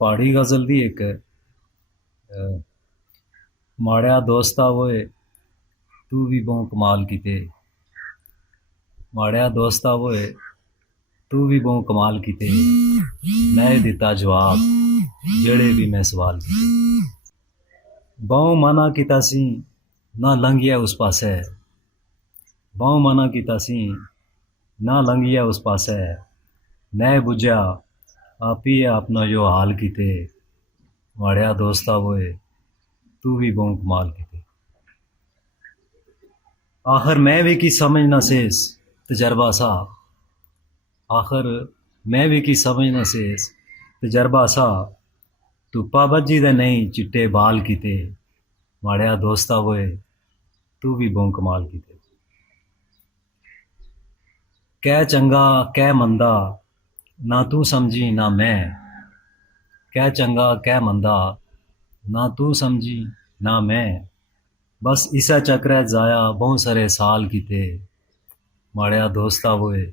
पहाड़ी गज़ल दी एक माड़िया दोस्ता वोए तू भी बहु कमाल कीते। माड़िया दोस्ता वोए तू भी बहु कमाल कीते। मैं दिता जवाब जेड़े भी मैं सवाल कीते। बहु मना कीता सी ना लंघिया उस पासे। बहु मना कीता सी ना लंघिया उस पासे। मैं बुझा आप ही अपना जो हाल कीते। माड़िया दोस्ता वोए तू भी बहु कमाल कीते। आखिर मैं भी की समझ ना सेस तजर्बा सा। आखिर मैं भी की समझ ना सेस तजर्बा सा। तू पाबजी दे नहीं चिट्टे बाल कीते। माड़िया दोस्ता वोए तू भी बहु कमाल कीते। कै चंगा कै मंदा ना तू समझी ना मैं। कै चंगा कै मंदा ना तू समझी ना मैं। बस इसा चक्कर जाया बहुत सारे साल कीते। माड़िया दोस्ता वोए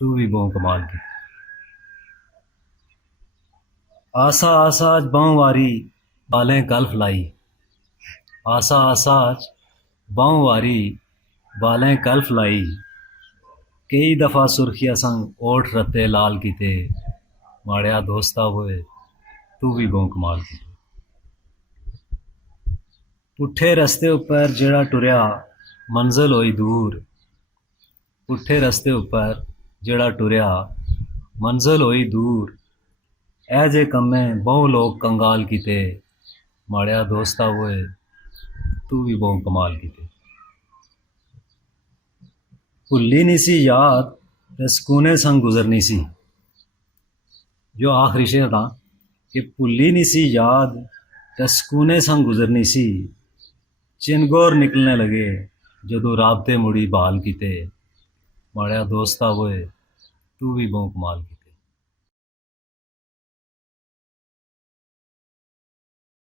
तू भी बहु कमाल कीते। आसा आसा अज बांह वारी बालें कल फलाई। आसा आसा अज बांह वारी बालें कल फलाई। कई दफ़ा सुर्खिया संग ओठ रत्ते लाल कीते। माड़िया दोस्ता वोए तू भी बहु कमाल कीते। पुट्ठे रस्ते उपर जेड़ा टुरया मंजिल होई दूर। पुट्ठे रस्ते उपर जेड़ा टुरया मंजिल होई दूर। ऐ जे कम्मे बहु लोग कंगाल कीते। माड़िया दोस्ता वोए तू भी बहु कमाल कीते। भुल्ली नहीं सी याद ते सकूने संग गुजरनी सी। जो आखिरी शेर था कि भुल्ली नहीं सी याद ते सकूने संग गुजरनी सी। चिनगोर निकलने लगे जदों राबते मुड़ी बहाल कीते। माड़िया दोस्ता वोए तू भी बहु कमाल कीते।